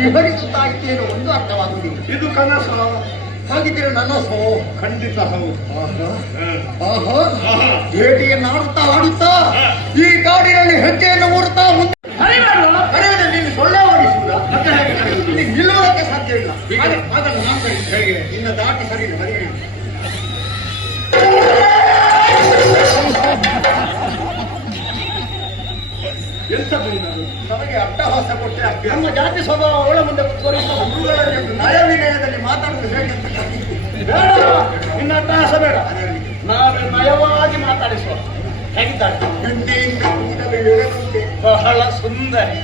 ವಿವರಿಸುತ್ತಾ ಇದ್ದೇನೋ ಒಂದು ಅರ್ಥವಾಗುವುದಿಲ್ಲ. ಇದು ಕನಸ ಹಾಗಿದ್ರೆ ನನಸು ಖಂಡಿತ ಹೌದು. ಭೇಟಿಯನ್ನು ಆಡುತ್ತಾ ಈ ಕಾಡಿನಲ್ಲಿ ಹೆಜ್ಜೆಯನ್ನು ಊರುತ್ತಾ ಮುಂದೆ ನೀನು ಸೊಳ್ಳೆ ಓಡಿಸುವುದಾ? ನಿಲ್ಲುವುದಕ್ಕೆ ಸಾಧ್ಯ ಇಲ್ಲ. ಅದನ್ನು ನಾನು ಹೇಗೆ ಇನ್ನು ದಾಟಿ ಸರಿ ಬರೀ ಎಂತ ನಮಗೆ ಅಟ್ಟಹಾಸ ಕೊಟ್ಟೆ ಆಗ್ತದೆ. ನಮ್ಮ ಜಾತಿ ಸ್ವಭಾವ ಅವಳ ಮುಂದೆ ನಯವಿನಯದಲ್ಲಿ ಮಾತಾಡುವುದು ಹೇಗೆ ಬೇಡ. ನಿನ್ನ ಅಟ್ಟಹಾಸ ಬೇಡ. ನಾವೇ ನಯವಾಗಿ ಮಾತಾಡಿಸುವ. ಹೇಗಿದ್ದಾರೆ? ಬಹಳ ಸುಂದರಿ.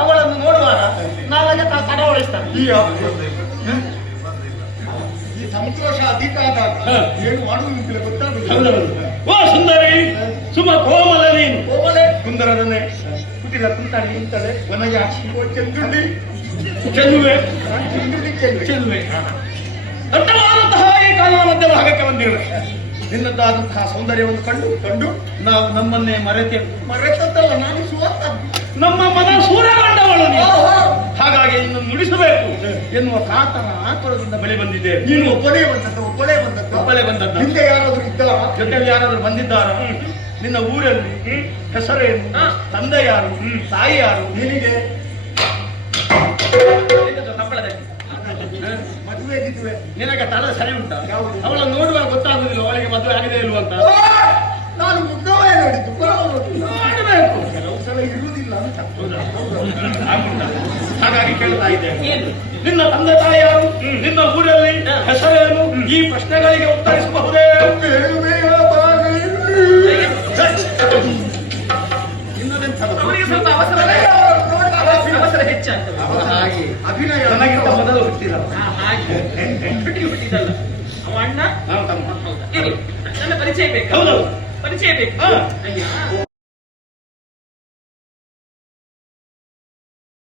ಅವಳನ್ನು ನೋಡುವಾಗ ನಾವೆಲ್ಲ ತಡವಳಿಸ್ತಾನೆ. ಈ ಸಂತೋಷ ಅಧಿಕ ಆದಾಗ ಏನು ಮಾಡುವುದಿಲ್ಲ ಗೊತ್ತಾಗುದಿಲ್ಲ. ಓ ಸುಂದರಿ, ಸುಮ ಕೋಮಲ ನೀನು. ಕೋಮಲೆ ಸುಂದರದನ್ನೇ ಹುಟ್ಟಿದ ಕುಂತಾಳೆ ನನಗೆ ಚಂದ್ರುಡಿ ಚೆಲುವೆ ಚಂದ್ರುಡಿ ಚೆಲ್ವೆ ಚೆಲುವೆ ದಟ್ಟವಾದಂತಹ ಈ ಕಾಲದ ಮಧ್ಯ ಭಾಗಕ್ಕೆ ಬಂದಿರುವೆ ನಿನ್ನದಾದಂತಹ ಸೌಂದರ್ಯವನ್ನು ಕಂಡು ನಾವು ನಮ್ಮನ್ನೇ ಮರೆತದ್ದಲ್ಲ ನಾನು ಸುವಾರ್ಥ ನಮ್ಮ ಮನ ಸೂರ್ಯಗೊಂಡವಳು ನೀನು. ಹಾಗಾಗಿ ಇನ್ನು ನುಡಿಸಬೇಕು ಎನ್ನುವ ಕಾತರ ಆತುರದಿಂದ ಬಳಿ ಬಂದಿದ್ದೇವೆ. ನೀನು ಒಬ್ಬನೇ ಬಂದದ್ದು ಒಬ್ಬಳೇ ಬಂದದ್ದು ಹಿಂದೆ ಯಾರಾದ್ರೂ ಇದ್ದಾರ ಜೊತೆಯಲ್ಲಿ ಯಾರಾದ್ರೂ ಬಂದಿದ್ದಾರ? ನಿನ್ನ ಊರಲ್ಲಿ ಹೆಸರೇನು, ತಂದೆ ಯಾರು, ತಾಯಿ ಯಾರು? ನಿನಗೆ ತಪ್ಪಳದಕ್ಕೆ ಮದುವೆ ಗಿದುವೆ ನಿನಗೆ ತಲೆ ಸರಿ ಉಂಟಾ? ಯಾವುದು? ಅವಳನ್ನು ನೋಡುವಾಗ ಗೊತ್ತಾಗುದಿಲ್ಲ ಅವಳಿಗೆ ಮದುವೆ ಆಗಿದೆ ಇಲ್ವ ಅಂತ. ನಾನು ಮುಖವೇ ನೋಡಿದ್ದು ಮಾಡಬೇಕು ಕೆಲವು ಸಲ ಇರುವುದಿಲ್ಲ ಅಂತ ಆಗುಂಟ. ಹಾಗಾಗಿ ಕೇಳ್ತಾ ಇದ್ದೇನೆ, ನಿನ್ನ ತಂದೆ ತಾಯಿ ಯಾರು, ನಿನ್ನ ಊರಲ್ಲಿ ಹೆಸರೇನು? ಈ ಪ್ರಶ್ನೆಗಳಿಗೆ ಉತ್ತರಿಸಬಹುದೇ? ಅವರಿಗೆ ಸ್ವಲ್ಪ ಅವಸರ ಹೆಚ್ಚಾಗ್ತದೆ. ಹಾಗೆ ಅಭಿನಯ ನನಗಿಂತ ಮೊದಲು ಹುಟ್ಟಿದ ಹಾಗೆ ಹುಟ್ಟಿಗೆ ಹುಟ್ಟಿದಲ್ಲ ಅವ ಅಣ್ಣ ನಾವು ತಮ್ಮ. ಹೌದಾ? ಇರ್ಲಿ, ನನ್ನ ಪರಿಚಯ ಬೇಕು. ಹೌದು. ಪರಿಚಯ ಬೇಕು. ಹಾ. ಅಯ್ಯ